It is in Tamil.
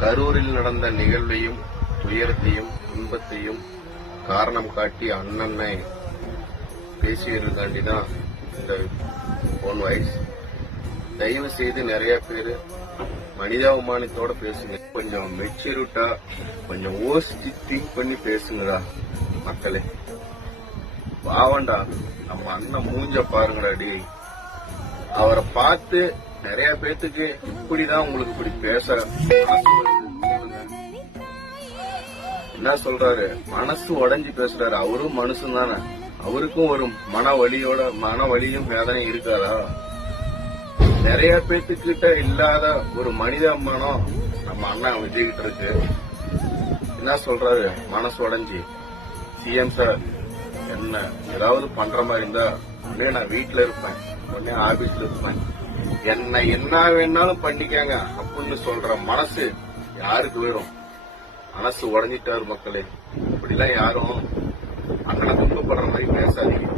கரூரில் நடந்த நிகழ்வையும் துயரத்தையும் துன்பத்தையும் காரணம் காட்டி அண்ணனை பேசியதற்காண்டிதான் இந்த போன் வாய்ஸ். தயவு செய்து நிறைய பேரு மனிதாபிமானத்தோட பேசுங்க. கொஞ்சம் மெச்சூரிட்டா கொஞ்சம் யோசிச்சு திங்க் பண்ணி பேசுங்கடா மக்களே. பாவண்டா, நம்ம அண்ணன் மூஞ்ச பாருங்கடா. டி அவரை பார்த்து நிறைய பேத்துக்கு இப்படிதான் உங்களுக்கு இப்படி பேச என்ன சொல்றாரு, மனசு உடைஞ்சு பேசுறாரு. அவரும் மனுஷன் தானே, அவருக்கும் ஒரு மன வலியும் வேதனையும் இருக்காதா? நிறைய பேத்துக்கிட்ட இல்லாத ஒரு மனிதாபிமானம் நம்ம அண்ணன் விஜய் கிட்ட இருக்கு. என்ன சொல்றாரு, மனசு உடைஞ்சி, சிஎம் சார் என்ன ஏதாவது பண்ற மாதிரி இருந்தா உடனே நான் வீட்டுல இருப்பேன், உடனே ஆபீஸ்ல இருப்பேன், என்ன வேணாலும் பண்ணிக்காங்க அப்படின்னு சொல்ற மனசு யாருக்கு வரும்? மனசு உடஞ்சிட்டாரு மக்களே. இப்படிலாம் யாரும் அண்ணனை துன்பப்படுற மாதிரி பேசாதீங்க.